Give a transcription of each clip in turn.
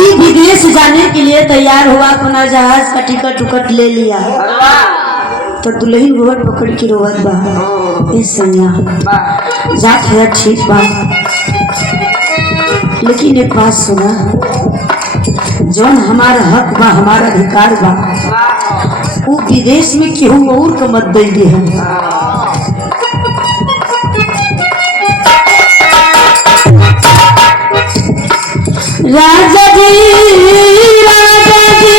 पति विदेश जाने के लिए तैयार हुआ, अपना जहाज का टिकट उकट ले लिया। तो दुल्हन गोबर पकड़ के रोवत बा, इस सैया जात है ठीक बात, लेकिन एक बात सुना, जौन हमारा हक बा, हमारा अधिकार बा, वो विदेश में केहू और को मत दे दे हम। राजा जी राजा जी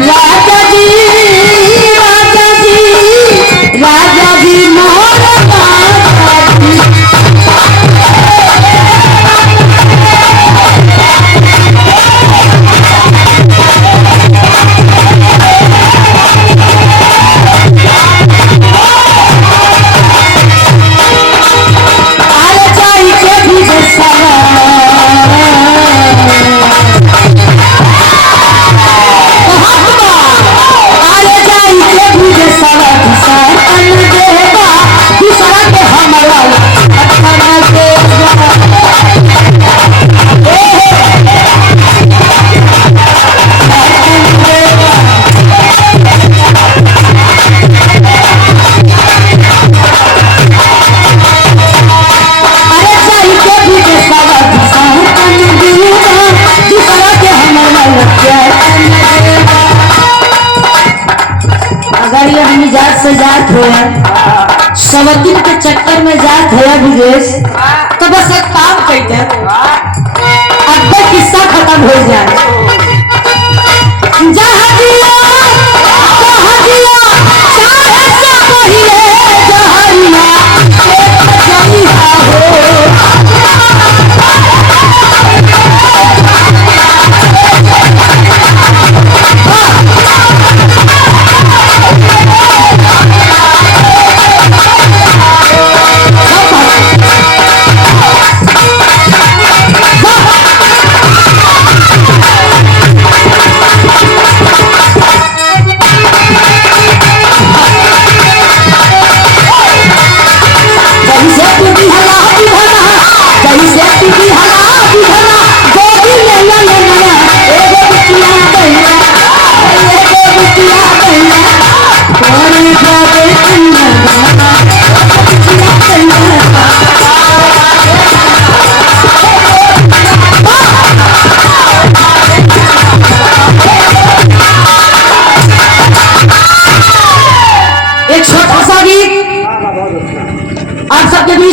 राजा जी राजा जी राजा जी मोहन से जात हो सवतीन के चक्कर में जात है विदेश, तो बस एक काम कहते हैं, अब तक किस्सा खत्म हो जाए। जहाँ दिया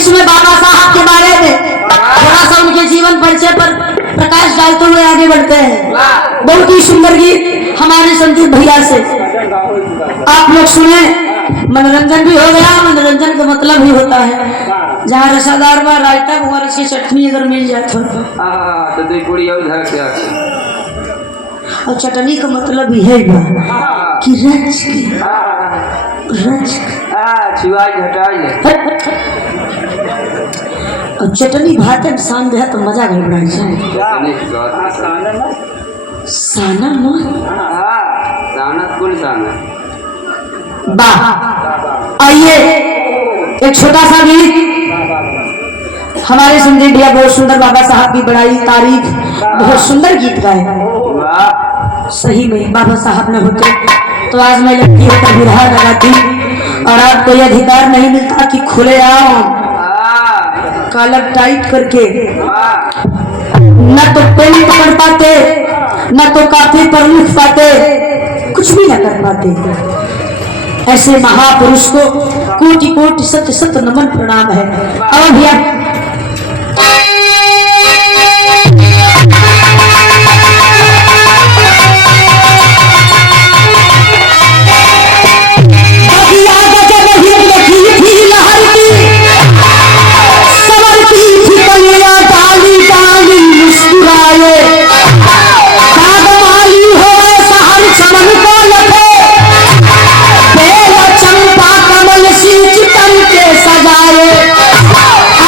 में बाबा साहब के बारे में थोड़ा सा उनके जीवन परिचय पर प्रकाश डालते हुए आगे बढ़ते हैं। बहुत ही सुंदर गीत हमारे संदीप भैया से आप लोग सुने, मनोरंजन भी हो गया, मनोरंजन का मतलब ही होता है जहाँ रसादार बा रायता और अच्छी चटनी अगर मिल जाए तो और चटनी का मतलब यह बा कि और चटनी भात शान है तो मजा गड़बड़ा जाए। साना आइए एक छोटा सा गीत हमारे संदीप भैया बहुत सुंदर, बाबा साहब की बड़ाई तारीफ, बहुत सुंदर गीत गाए। सही में बाबा साहब ने होते तो आज मैं लगती होता बिरहा लगाती और आपको यह अधिकार नहीं मिलता कि खुले आओ कॉलर टाइट करके न तो पेन पकड़ पाते, न तो काफी पर लिख पाते, कुछ भी न कर पाते। ऐसे महापुरुष को कोटि कोटि सत्य सत्य नमन प्रणाम है। और भैया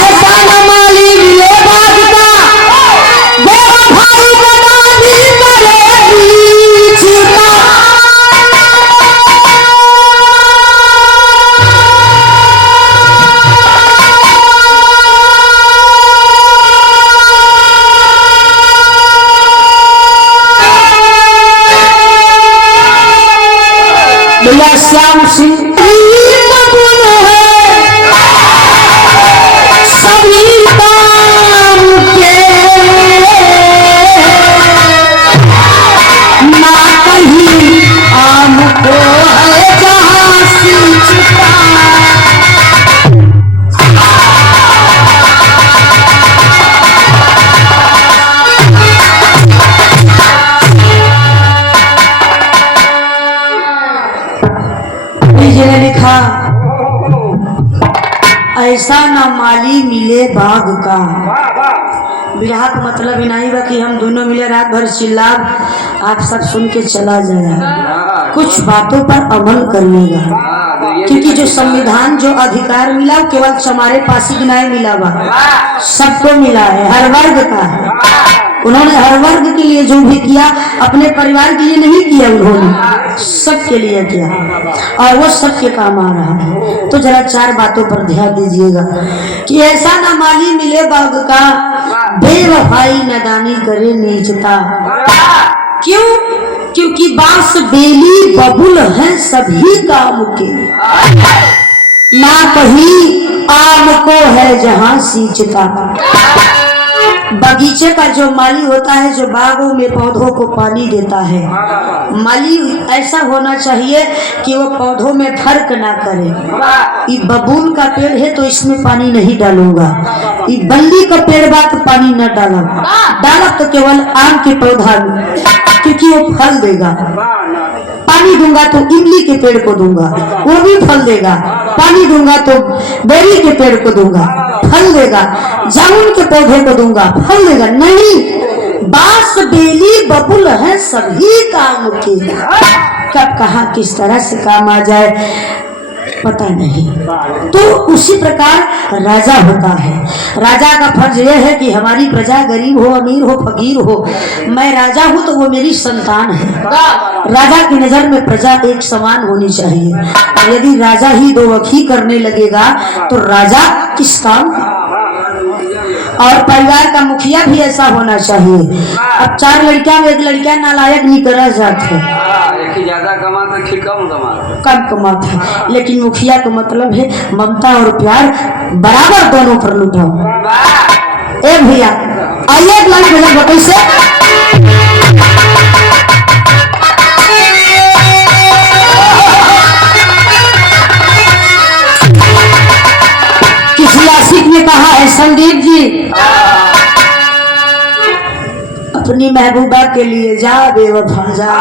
ऐसा भैया श्याम सिंह बबुल है सभी काम के, ना कहीं आम को है जहाँ सींचता। ने लिखा ऐसा ना माली मिले बाग का। बिरहा का मतलब नहीं बा कि हम दोनों मिले रात भर चिल्ला आप सब सुन के चला जाएगा, कुछ बातों पर अमल करिएगा, क्योंकि जो संविधान जो अधिकार मिला केवल हमारे पास ही नहीं मिला बा, सबको मिला है, हर वर्ग का है। उन्होंने हर वर्ग के लिए जो भी किया अपने परिवार के लिए नहीं किया, उन्होंने सबके लिए किया और वो सबके काम आ रहा है। तो जरा चार बातों पर ध्यान दीजिएगा कि ऐसा ना माली मिले बाग का, बेवफाई नादानी करे नीचता। क्यों? क्योंकि बांस बेली बबुल है सभी काम के, ना कहीं आम को है जहाँ सींचता। बगीचे का जो माली होता है, जो बागों में पौधों को पानी देता है, माली ऐसा होना चाहिए कि वो पौधों में फर्क ना करे। ये बबूल का पेड़ है तो इसमें पानी नहीं डालूंगा, ये बल्ली का पेड़ बा तो पानी न डाला तो केवल आम के पौधा में, क्योंकि वो फल देगा। पानी दूंगा तो इमली के पेड़ को दूंगा, वो भी फल देगा। पानी दूंगा तो बेरी के पेड़ को दूंगा, फल देगा। जामुन के पौधे को दूंगा, फल देगा। नहीं, बांस बेली बबुल है सभी काम के। कब कहाँ किस तरह से काम आ जाए पता नहीं। तो उसी प्रकार राजा होता है। राजा का फर्ज यह है कि हमारी प्रजा गरीब हो, अमीर हो, फकीर हो, मैं राजा हूँ तो वो मेरी संतान है। राजा की नजर में प्रजा एक समान होनी चाहिए। और यदि राजा ही दो वकी करने लगेगा तो राजा किस काम का? और परिवार का मुखिया भी ऐसा होना चाहिए। अब चार लड़कियां में एक लड़कियां नालायक निकला जाते हैं, ज्यादा कम कमाता है, लेकिन मुखिया का मतलब है ममता और प्यार बराबर दोनों पर लुटाओ। ए भैया आइए एक लाइन भेजा बटन से। किसी आशिक ने कहा है संदीप जी अपनी महबूबा के लिए जा बेवफा जा,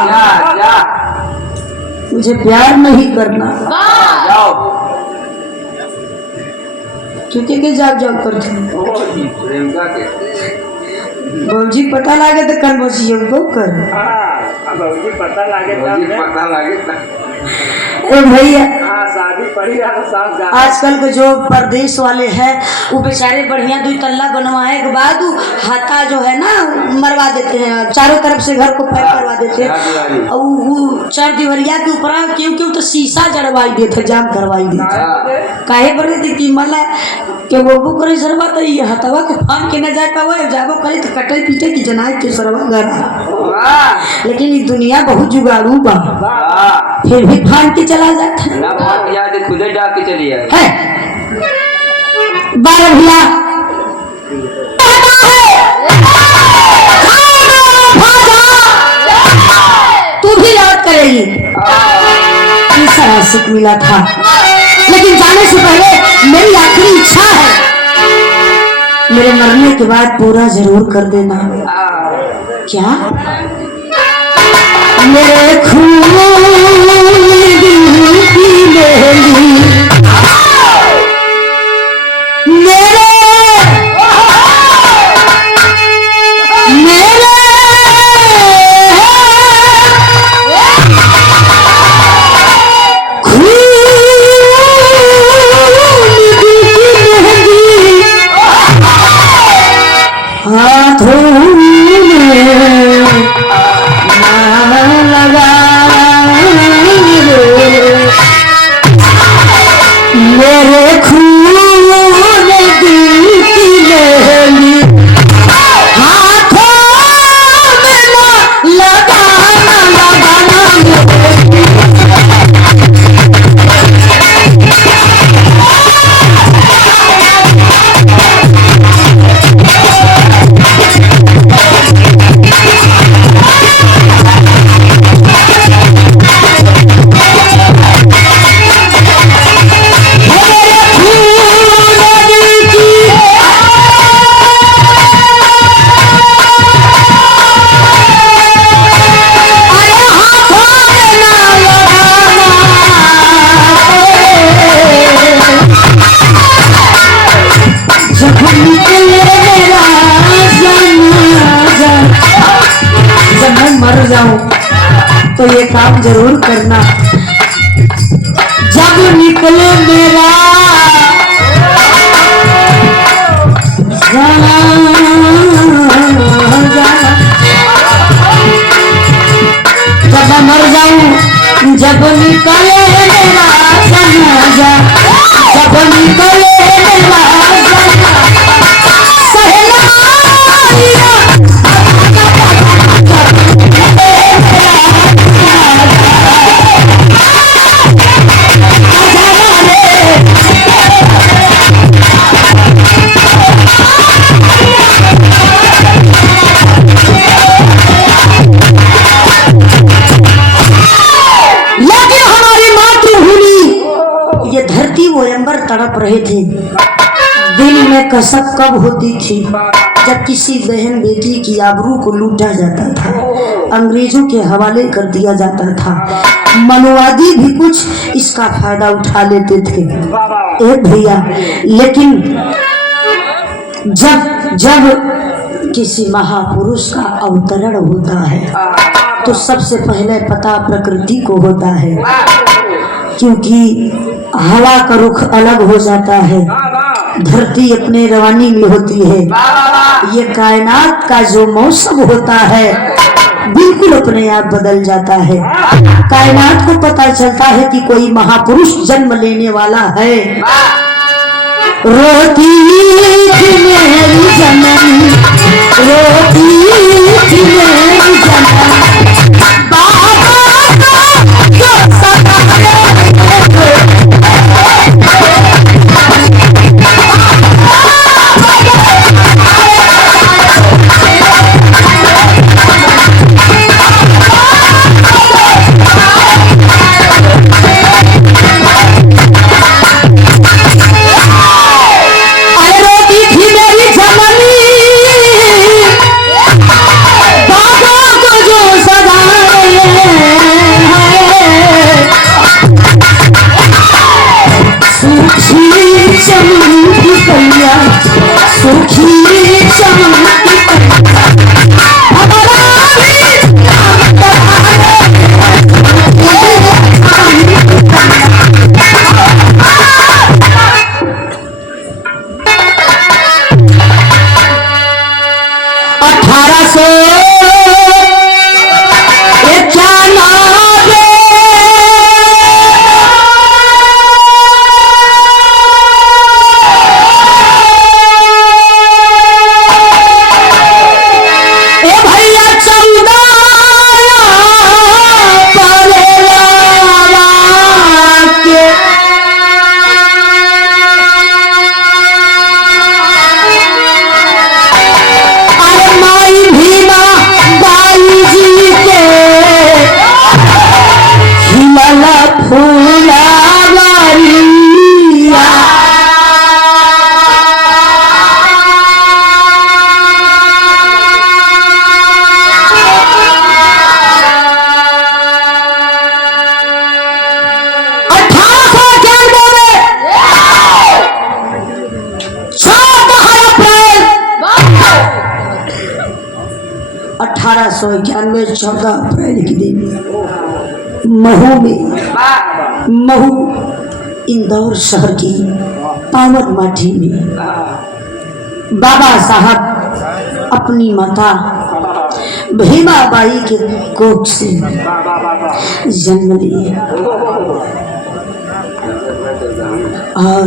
मुझे प्यार नहीं करना, क्योंकि के जाग जाग करते बौजी पता लागे तो कल बची हमको कर पता लागे ए भैया शादी पड़ी आजकल के जो परदेश वाले हैं वो बेचारे बढ़िया 2 तल्ला बनवाए के बाद हाथा जो है ना मरवा देते हैं, चारों तरफ से घर को पैक करवा देते हैं। और वो चार दीवरिया के ऊपर क्यों तो शीशा जड़वाई देते, जाम करवाई देते। काहे पर देते कि मला के वो करे सरवा तो ये हथवा के फान के न जाए पावे, जाबो करे तो कटई पीटे की जनाई के सरवा घर। लेकिन ये दुनिया बहुत जुगाड़ू बा, फिर भी फान के चला जाता है ना, खुद ही डाक के चली है। 12 भैया तू भी याद करेगी कैसा आशिक मिला था। लेकिन जाने से पहले मेरी आखिरी इच्छा है, मेरे मरने के बाद पूरा जरूर कर देना। क्या? मेरे खून की मेली मेरे काम जरूर करना। जब निकले मेरा जब मर जाऊं, जब निकले मेरा जनाजा, जब निकले मेरा तड़प रहे थे। दिल में कसक कब होती थी जब किसी बहन बेटी की आबरू को लूटा जाता था, अंग्रेजों के हवाले कर दिया जाता था। मनोवादी भी कुछ इसका फायदा उठा लेते थे भैया। लेकिन जब किसी महापुरुष का अवतरण होता है तो सबसे पहले पता प्रकृति को होता है, क्योंकि हवा का रुख अलग हो जाता है, धरती अपने रवानी में होती है। ये कायनात का जो मौसम होता है बिल्कुल अपने आप बदल जाता है। कायनात को पता चलता है कि कोई महापुरुष जन्म लेने वाला है। रोती थी मेरी जननी, रोती थी मेरी जननी, बाबा को सताने (1891) 14 अप्रैल के दिन महू इंदौर शहर की पावन माटी में बाबा साहब अपनी माता भीमाबाई के कोख से जन्म लिए। और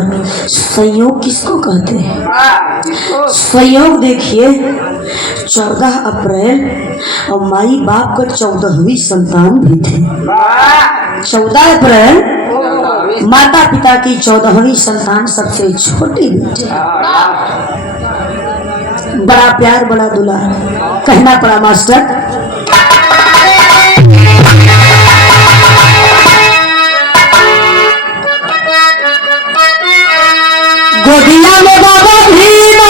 संयोग किसको कहते हैं? संयोग देखिए, 14 अप्रैल और माई बाप का 14वीं संतान भी थे। 14 अप्रैल माता पिता की 14वीं संतान, सबसे छोटी बेटी। बड़ा प्यार, बड़ा दुलार, कहना पड़ा मास्टर। गोदिया में बाबा भीमा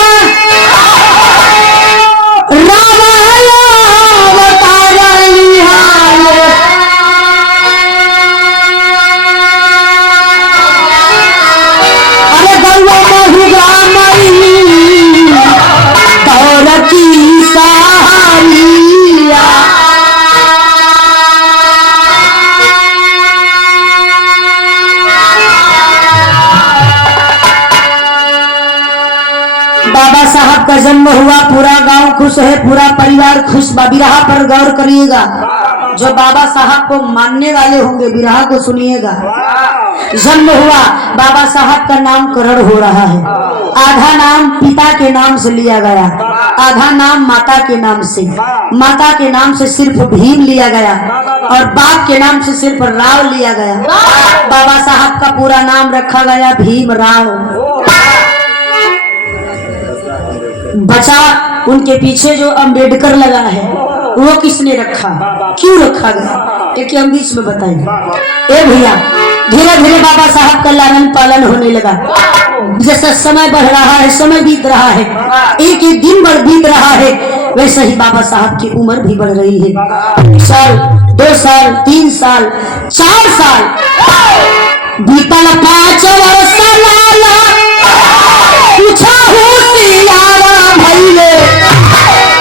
बाबा साहब का जन्म हुआ, पूरा गांव खुश है, पूरा परिवार खुश। बिरहा पर गौर करिएगा, जो बाबा साहब को मानने वाले होंगे बिरहा को सुनिएगा। जन्म हुआ, बाबा साहब का नामकरण हो रहा है। आधा नाम पिता के नाम से लिया गया, आधा नाम माता के नाम से। माता के नाम से सिर्फ भीम लिया गया और बाप के नाम से सिर्फ राव लिया गया। बाबा साहब का पूरा नाम रखा गया भीम राव। बचा उनके पीछे जो अंबेडकर लगा है, वो किसने रखा, क्यों रखा गया, एक हम बीच में बताएंगे। ए भैया, धीरे धीरे बाबा साहब का लालन पालन होने लगा। जैसा समय बढ़ रहा है, समय बीत रहा है, एक एक दिन बढ़ बीत रहा है, वैसे ही बाबा साहब की उम्र भी बढ़ रही है। साल, 2 साल, 3 साल, 4 साल बीतल, 5 वर्ष लाला पूछा होशियारा भइले,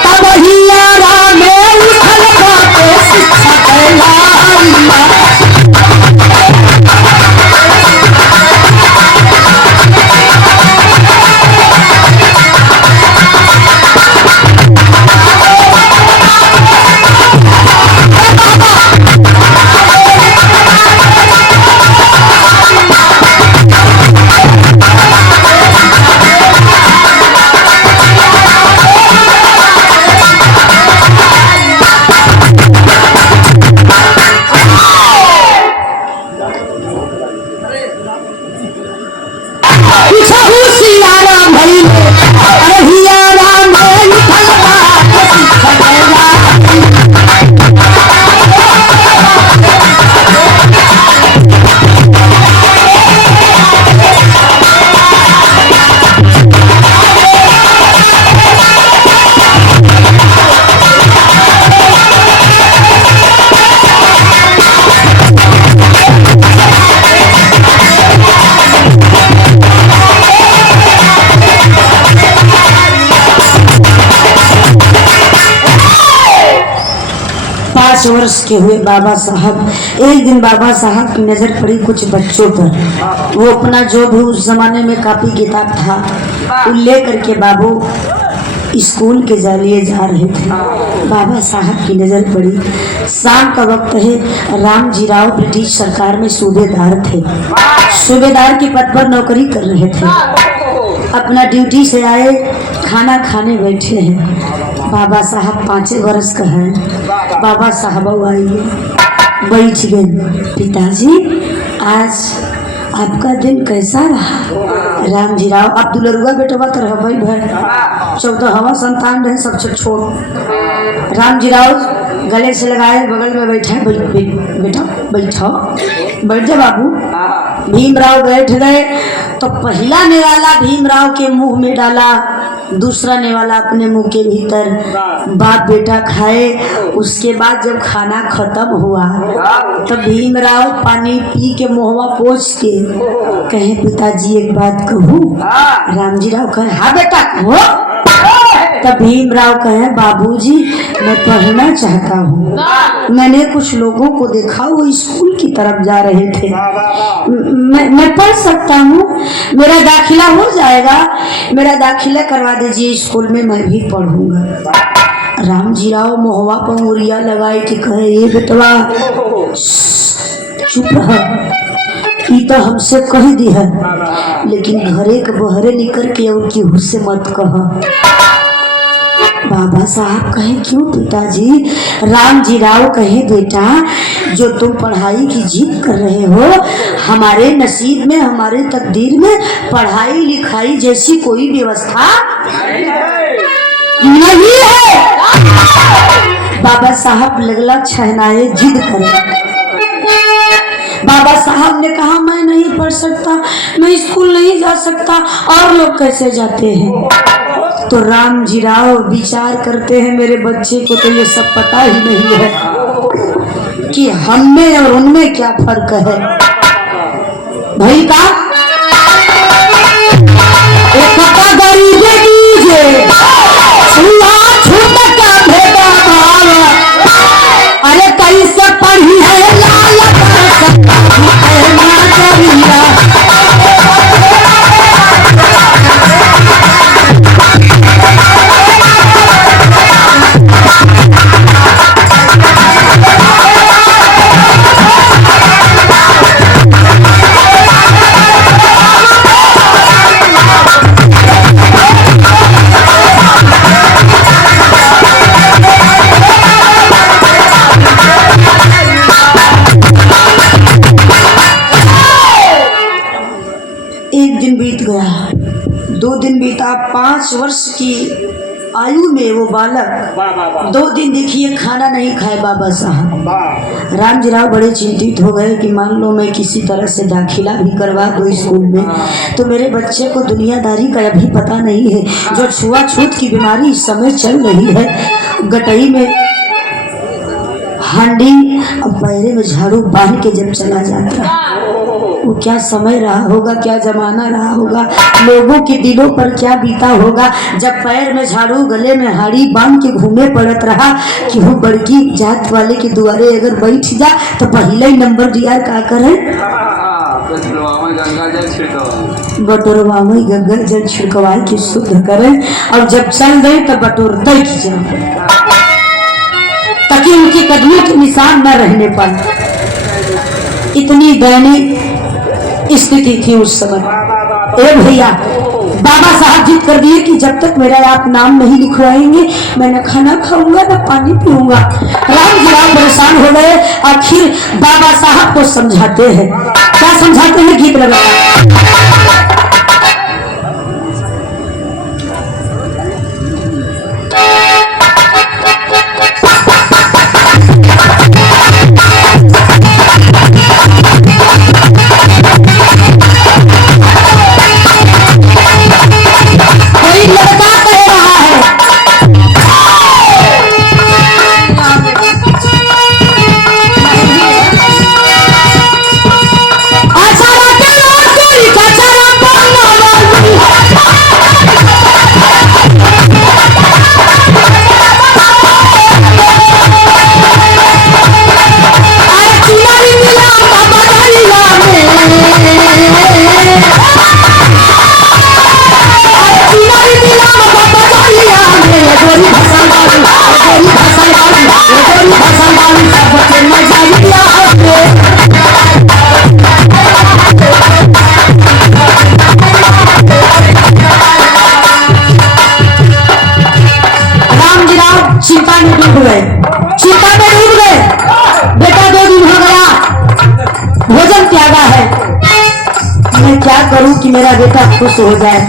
तब हियारा में उठल बाटे शिक्षा कहलाइला। वर्ष के हुए बाबा साहब, एक दिन बाबा साहब की नजर पड़ी कुछ बच्चों पर। वो अपना जो भी उस जमाने में कापी किताब था वो ले करके बाबू स्कूल के लिए जा रहे थे। बाबा साहब की नजर पड़ी, शाम का वक्त है, राम जी राव ब्रिटिश सरकार में सूबेदार थे, सूबेदार के पद पर नौकरी कर रहे थे। अपना ड्यूटी से आए, खाना खाने बैठे हैं। बाबा साहब 5 वर्ष का है। बाबा साहब आइए, बैठ गए। पिताजी, आज आपका दिन कैसा रहा? राम जी राव, अब दुलरुआ बेटवा तो रह भाई भाई 14वां संतान रहे, सबसे छोट। राम जी राव गले से लगाए, बगल में बैठा, बेटा बैठो, बैठ जा बाबू। भीमराव बैठ गए तो पहला नेवाला भीमराव के मुंह में डाला, दूसरा नेवाला अपने मुंह के भीतर। बाप बेटा खाए। उसके बाद जब खाना खत्म हुआ तो भीमराव पानी पी के मुहवा पोंछ के कहे, पिताजी एक बात कहूँ? राम जी राव कहे, हाँ बेटा कहो। तब भीमराव कहे, बाबूजी मैं पढ़ना चाहता हूँ। मैंने कुछ लोगों को देखा वो स्कूल की तरफ जा रहे थे, मैं पढ़ सकता हूँ, मेरा दाखिला हो जाएगा, मेरा दाखिला करवा दीजिए स्कूल में, मैं भी पढ़ूंगा। राम जी राव मोहवा पर मुरिया लगाए कि कहे, ये बेटवा चुप रह, ये तो हमसे कह दी है, लेकिन घरे के बहरे निकल के और केहू से मत कह। बाबा साहब कहे, क्यों पिताजी? राम जी राव कहे, बेटा जो तुम पढ़ाई की जिद कर रहे हो, हमारे नसीब में, हमारे तकदीर में पढ़ाई लिखाई जैसी कोई व्यवस्था नहीं है। बाबा साहब लगला छहनाए, जिद करे। बाबा साहब ने कहा, मैं नहीं पढ़ सकता, मैं स्कूल नहीं जा सकता, और लोग कैसे जाते हैं? तो राम जी राव विचार करते हैं, मेरे बच्चे को तो ये सब पता ही नहीं है कि हम में और उनमें क्या फर्क है। भाई का एक गरीब दीजिए, अरे कैसे पढ़ी है लाल 2 दिन बीता, 5 वर्ष की आयु में वो बालक 2 दिन देखिए खाना नहीं खाए बाबा साहब। राम जी राव बड़े चिंतित हो गए कि मान लो मैं किसी तरह से दाखिला भी करवा दूँ स्कूल में तो मेरे बच्चे को दुनियादारी का अभी पता नहीं है। जो छुआछूत की बीमारी इस समय चल रही है, गटई में हांडी और पैरे में झाड़ू बांध के जब चला जाता है, वो क्या समय रहा होगा, क्या जमाना रहा होगा, लोगों के दिलों पर क्या बीता होगा जब पैर में झाड़ू गले में हाड़ी बांध के घूमे पड़त रहा कि वो बड़की जात वाले के दुआरे अगर बैठ जा तो पहले ही नंबर दिया का करे बटोरवा में गंगा जल छिड़कवा के शुद्ध करे और जब चल गए तो बटोर दे ताकि उनके कदमों के निशान न रहने पाए। इतनी दयनीय स्थिति थी उस समय। ए भैया बाबा साहब जिद कर दिए कि जब तक मेरा आप नाम नहीं लिखवाएंगे मैं न खाना खाऊंगा न पानी पीऊंगा। राम जी राम परेशान हो गए। आखिर बाबा साहब को समझाते हैं, क्या समझाते हैं, गीत लगाया। करूं कि मेरा बेटा खुश हो जाए।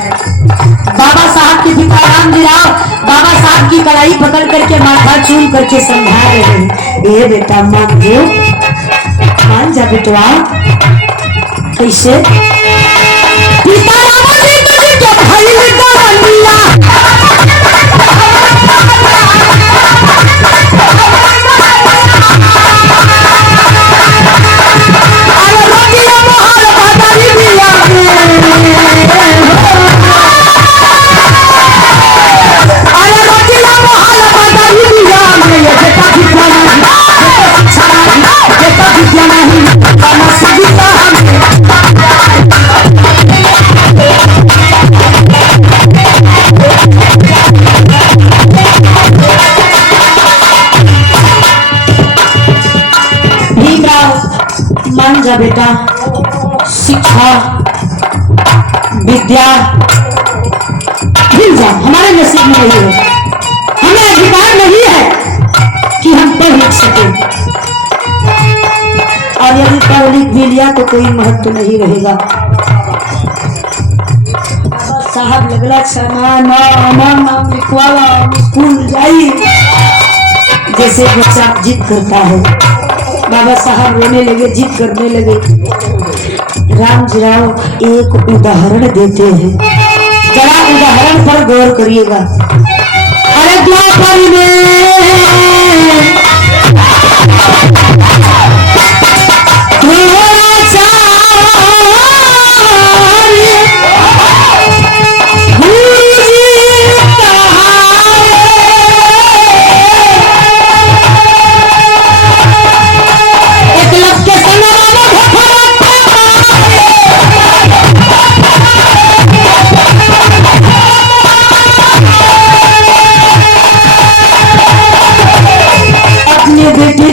बाबा साहब के पिता राम जी राव बाबा साहब की कलाई पकड़ करके माथा चूम करके समझा रहे हैं, ये बेटा मान दो, मान जा बेटवा। कैसे पिता राम जी के भाई मान जा बेटा, शिक्षा विद्या मिल जा, हमारे नसीब में नहीं है, हमें अधिकार नहीं है कि हम पढ़ लिख सके। और यदि पढ़ लिख भी लिया तो कोई महत्व नहीं रहेगा। साहब लगला नाम लिखवाला, स्कूल जाई, जैसे बच्चा जिद करता है। बाबा साहब रोने लगे, जिद करने लगे। राम जी राव एक उदाहरण देते हैं, जरा उदाहरण पर गौर करिएगा। अरे द्वापर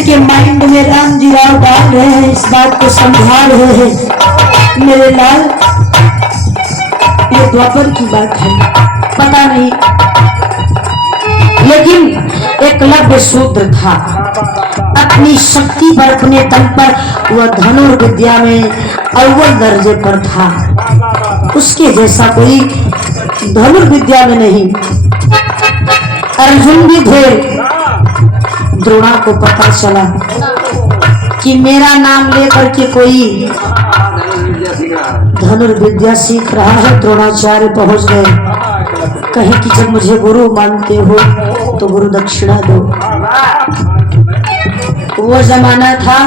के माइंड में राम जी राव डाल रहे हैं, इस बात को समझा रहे हैं, मेरे लाल ये द्वापर की बात है, पता नहीं, लेकिन एकलव्य शूद्र था। अपनी शक्ति पर, अपने तल पर वह धनुर्विद्या में अव्वल दर्जे पर था। उसके जैसा कोई धनुर्विद्या में नहीं। अर्जुन भी थे, द्रोणा को पता चला कि मेरा नाम लेकर के कोई धनुर्विद्या सीख रहा है। द्रोणाचार्य पहुंच गए, कहे कि जब मुझे गुरु मानते हो तो गुरु दक्षिणा दो। वो जमाना था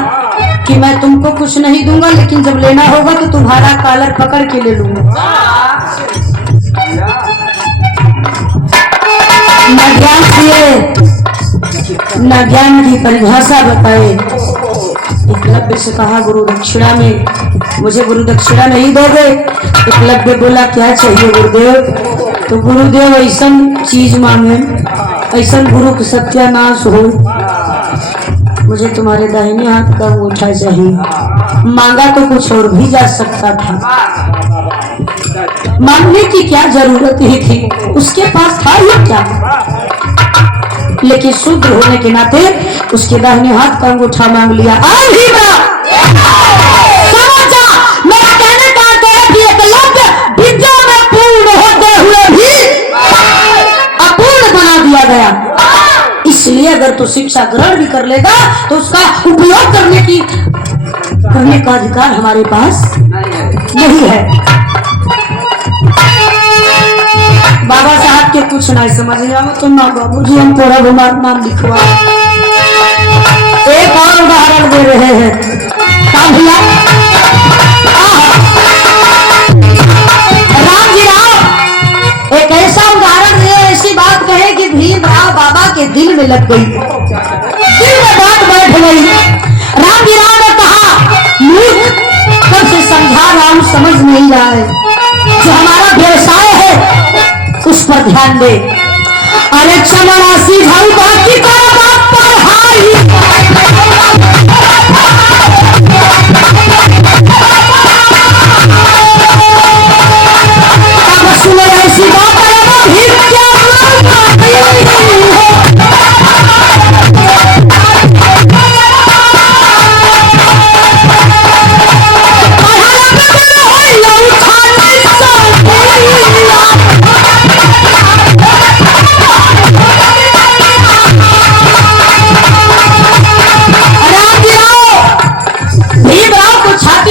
कि मैं तुमको कुछ नहीं दूंगा, लेकिन जब लेना होगा तो तुम्हारा कॉलर पकड़ के ले लूंगा। न ज्ञान दिए न ज्ञान की परिभाषा बताए। एकलव्य से कहा गुरु दक्षिणा में, मुझे गुरु दक्षिणा नहीं दोगे? एकलव्य बोला क्या चाहिए गुरुदेव? तो गुरुदेव ऐसा चीज मांगे, ऐसा गुरु का सत्यानाश हो, मुझे तुम्हारे दाहिने हाथ का अंगूठा चाहिए। मांगा तो कुछ और भी जा सकता था, मांगने की क्या जरूरत ही थी, उसके पास था ही क्या। लेकिन शुद्ध होने के नाते उसके दाहिने हाथ का अंगूठा मांग लिया। मेरा कहने का अर्थ है कि एकलव्य विद्या में पूर्ण होते हुए भी अपूर्ण बना दिया गया। इसलिए अगर तू शिक्षा ग्रहण भी कर लेगा तो उसका उपयोग करने का अधिकार हमारे पास नहीं है। बाबा साहब के कुछ नहीं समझ में आवा तो ना बाबूजी हम थोड़ा हमारा नाम लिखवा। एक और उदाहरण दे रहे हैं। राम जी राव एक ऐसा उदाहरण दे, ऐसी बात कहे कि भीम राव बाबा के दिल में लग गई, दिल में बात बैठ गई। राम जी राव ने कहा, मूर्ख कब से समझा रहा हूं, समझ नहीं रहा है। जो हमारा व्यवसाय है उस पर ध्यान दे। अरे चमरासी भाई बाकी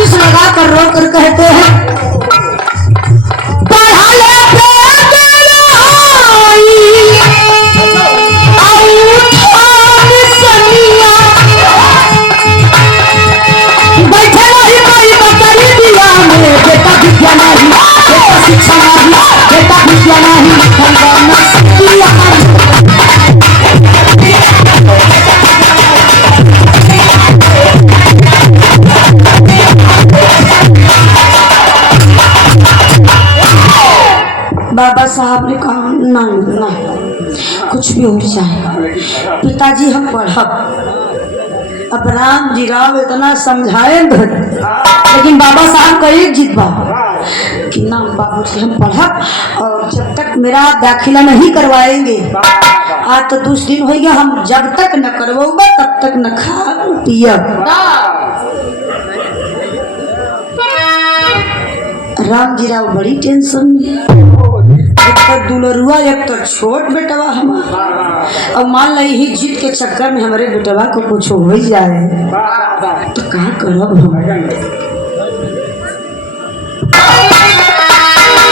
ऐसी बात रोकर कहते हैं, बैठे नहीं कोई बकरी दिया में, बेटा विद्या नहीं, बेटा शिक्षा नहीं, बेटा विद्या नहीं, बाबा साहब ने कहा ना ना कुछ भी हो जाए, पिताजी हम पढ़ब। अब राम जी राव इतना समझाए, लेकिन बाबा साहब का एक जिद कि ना बाबूजी हम पढ़ब, और जब तक मेरा दाखिला नहीं करवाएंगे, आज तो 2 दिन हो गया, हम जब तक न करवाऊंगा तब तक न खा पियब। राम जी राव बड़ी टेंशन में, एक तो दुलरुआ, एक तो छोट बेटवा हमारा, और मान ली ही जीत के चक्कर में हमारे बेटवा को कुछ हो जाए तो क्या करब हम।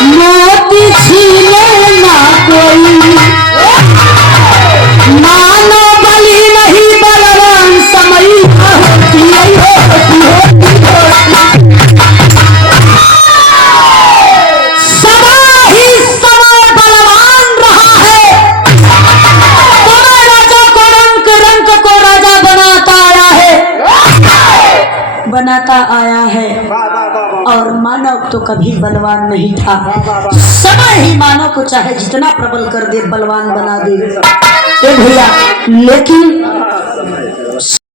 मोती छीने ना कोई, मानो बलि नहीं बलवान, समय होती बनाता आया है, और मानव तो कभी बलवान नहीं था। समय ही मानव को चाहे जितना प्रबल कर दे, बलवान बना दे। ए भैया, लेकिन